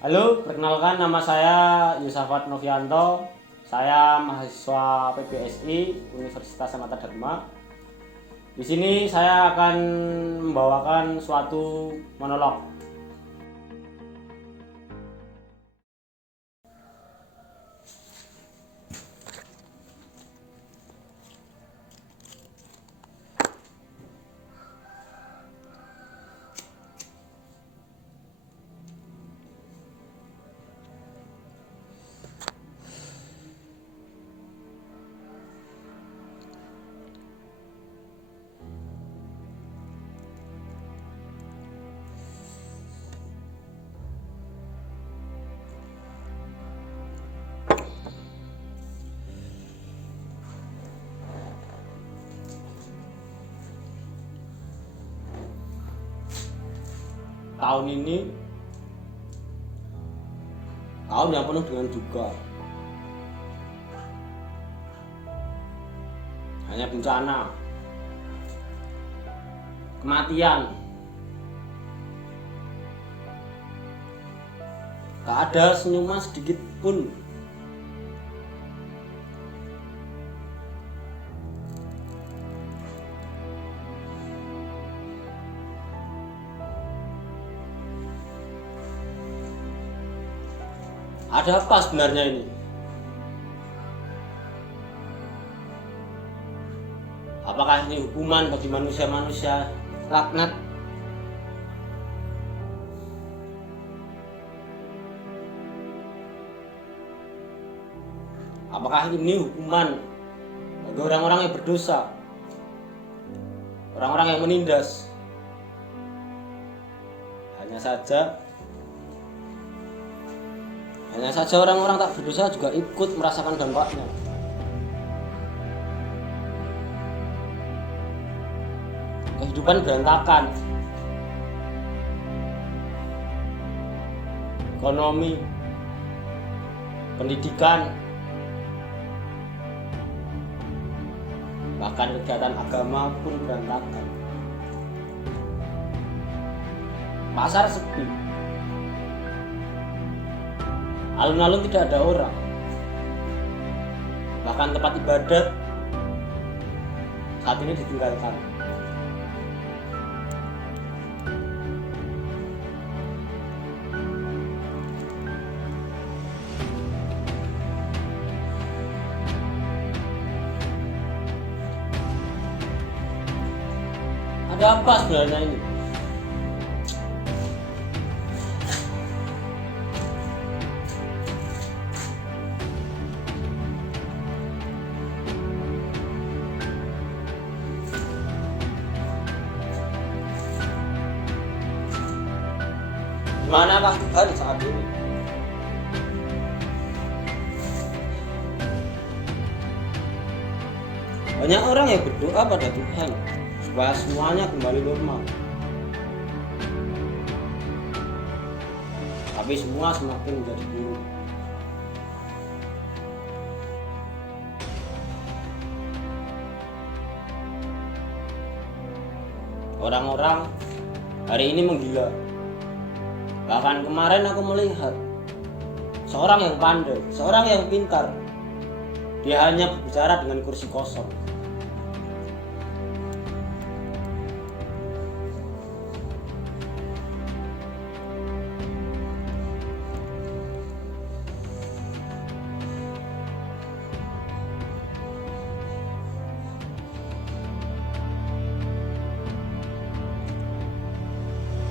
Halo, perkenalkan nama saya Yusafat Novianto. Saya mahasiswa PBSI Universitas Sanata Dharma. Di sini saya akan membawakan suatu monolog. Tahun ini tahun yang penuh dengan duka. Hanya bencana, kematian. Tak ada senyuman sedikit pun. Ada apa sebenarnya ini? Apakah ini hukuman bagi manusia-manusia laknat? Apakah ini hukuman bagi orang-orang yang berdosa? Orang-orang yang menindas? Hanya saja orang-orang tak berdosa juga ikut merasakan dampaknya. Kehidupan berantakan. Ekonomi, pendidikan, bahkan kegiatan agama pun berantakan. Pasar sepi. Alun-alun tidak ada orang. Bahkan tempat ibadat saat ini ditinggalkan. Ada apa sebenarnya ini? Manakah Tuhan saat ini? Banyak orang yang berdoa pada Tuhan supaya semuanya kembali normal. Tapi semua semakin menjadi buruk. Orang-orang hari ini menggila. Bahkan kemarin aku melihat seorang yang pandai, seorang yang pintar. Dia hanya berbicara dengan kursi kosong.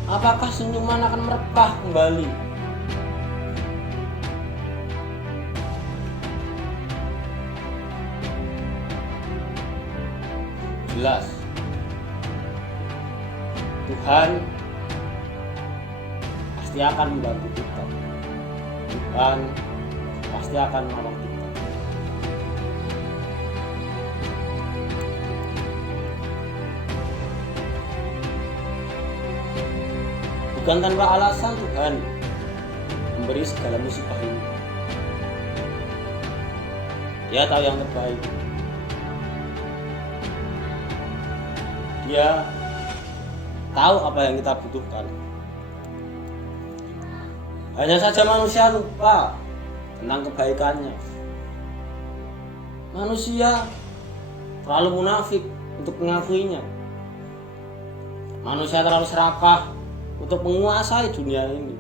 Apakah senyuman akan merekah kembali? Jelas, Tuhan pasti akan membantu kita. Tuhan pasti akan menolong kita. Bukan tanpa alasan Tuhan memberi segala musibah ini. Dia tahu yang terbaik. Dia tahu apa yang kita butuhkan. Hanya saja manusia lupa tentang kebaikannya. Manusia terlalu munafik untuk mengakuinya. Manusia terlalu serakah untuk menguasai dunia ini.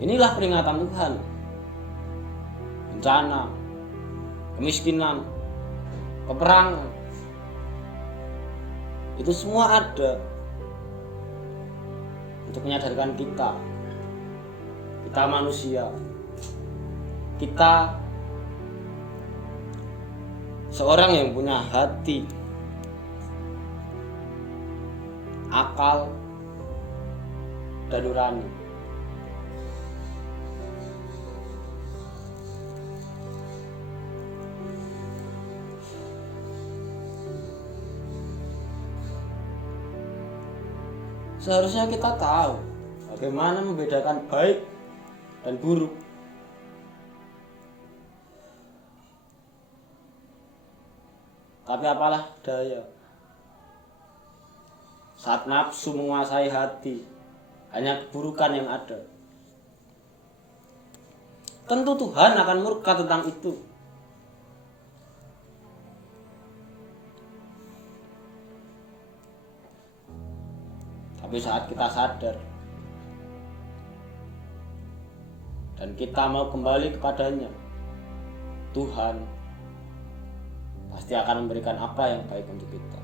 Inilah peringatan Tuhan. Bencana, kemiskinan, peperangan, itu semua ada untuk menyadarkan kita manusia, kita seorang yang punya hati, akal, dan nurani. Seharusnya kita tahu bagaimana membedakan baik dan buruk. Tapi apalah daya, saat nafsu menguasai hati, hanya keburukan yang ada. Tentu Tuhan akan murka tentang itu. Tapi saat kita sadar dan kita mau kembali kepadanya, Tuhan pasti akan memberikan apa yang baik untuk kita.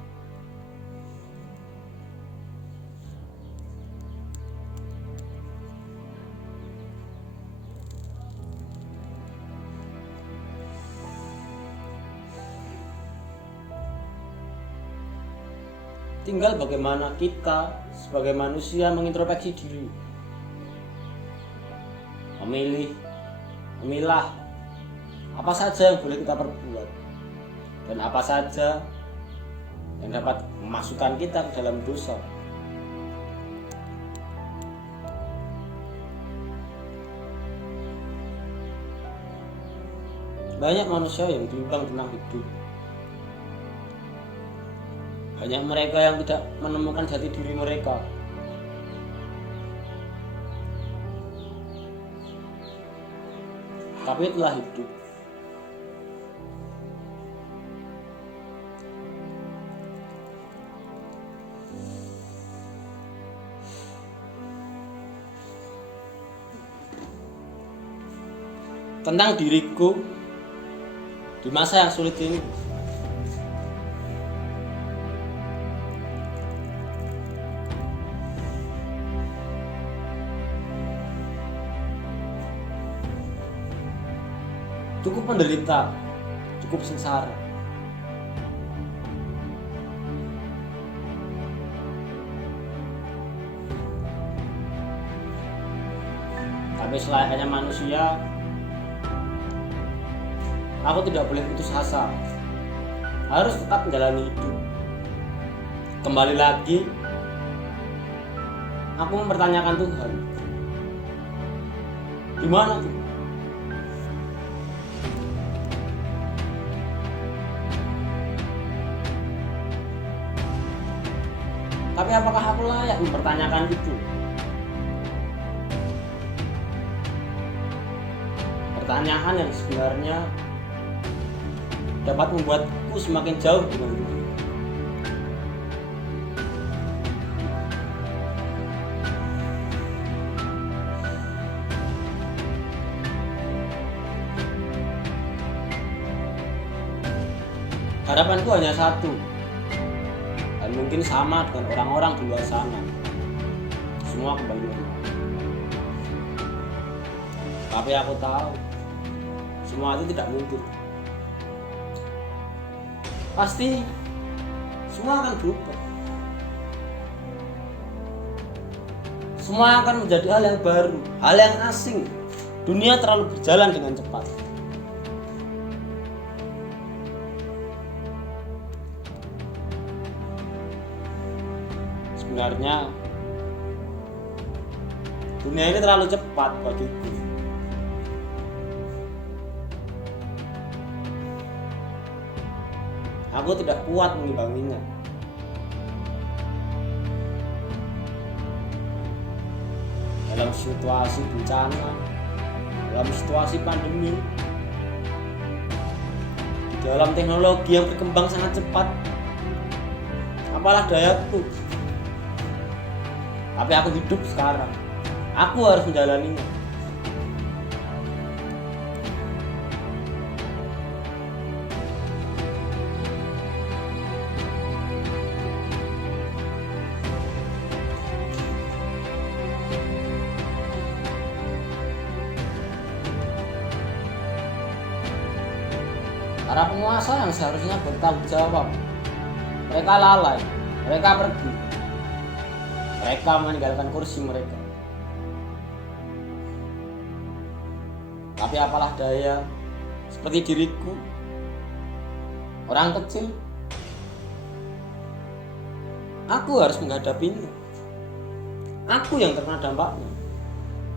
Tinggal bagaimana kita sebagai manusia mengintrospeksi diri, memilah apa saja yang boleh kita perbuat dan apa saja yang dapat memasukkan kita ke dalam dosa. Banyak manusia yang bimbang tentang hidup. Banyak mereka yang tidak menemukan jati diri mereka. Tapi itulah hidup. Tentang diriku di masa yang sulit ini, cukup menderita, cukup sengsara. Tapi selayaknya manusia, aku tidak boleh putus asa. Harus tetap menjalani hidup. Kembali lagi, aku mempertanyakan Tuhan. Gimana tuh? Tapi apakah aku layak mempertanyakan itu? Pertanyaan yang sebenarnya dapat membuatku semakin jauh dengan Tuhan. Harapanku hanya satu, dan mungkin sama dengan orang-orang di luar sana. Semua kembali normal. Tapi aku tahu semua itu tidak mungkin. Pasti semua akan berubah. Semua akan menjadi hal yang baru, hal yang asing. Dunia terlalu berjalan dengan cepat. Sebenarnya dunia ini terlalu cepat bagiku. Aku tidak kuat mengimbanginya. Dan dalam situasi bencana, dalam situasi pandemi, di dalam teknologi yang berkembang sangat cepat. Apalah dayaku, tapi aku hidup sekarang. Aku harus menjalaninya. Para penguasa yang seharusnya bertanggung jawab, mereka lalai, mereka pergi, mereka meninggalkan kursi mereka. Tapi apalah daya, seperti diriku, orang kecil, aku harus menghadapinya. Aku yang terkena dampaknya.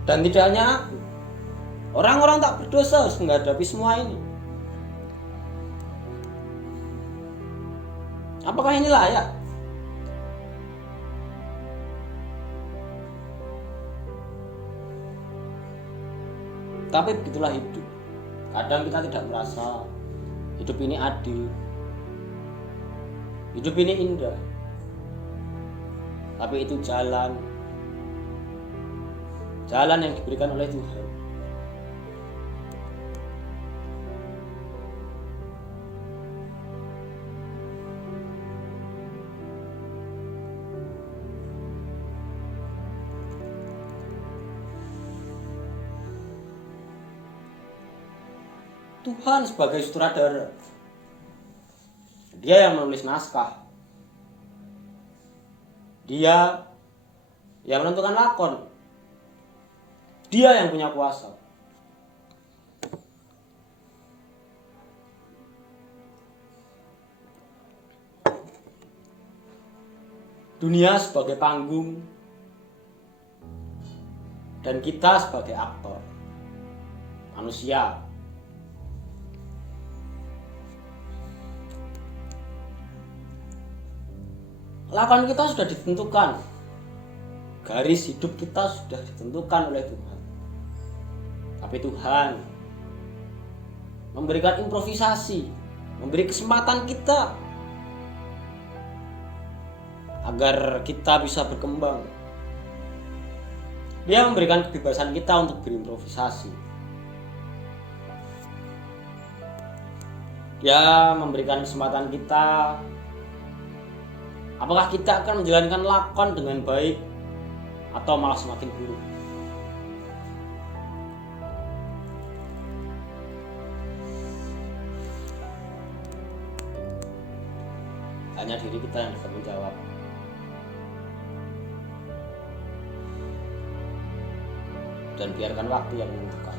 Dan tidak hanya aku, orang-orang tak berdosa harus menghadapi semua ini. Apakah ini layak? Tapi begitulah hidup. Kadang kita tidak merasa hidup ini adil, hidup ini indah. Tapi itu jalan yang diberikan oleh Tuhan. Tuhan sebagai sutradara, Dia yang menulis naskah, Dia yang menentukan lakon, Dia yang punya kuasa. Dunia sebagai panggung dan kita sebagai aktor, manusia. Lakon kita sudah ditentukan, garis hidup kita sudah ditentukan oleh Tuhan. Tapi Tuhan memberikan improvisasi, memberi kesempatan kita agar kita bisa berkembang. Dia memberikan kebebasan kita untuk berimprovisasi. Dia memberikan kesempatan kita. Apakah kita akan menjalankan lakon dengan baik atau malah semakin buruk? Hanya diri kita yang dapat menjawab. Dan biarkan waktu yang menentukan.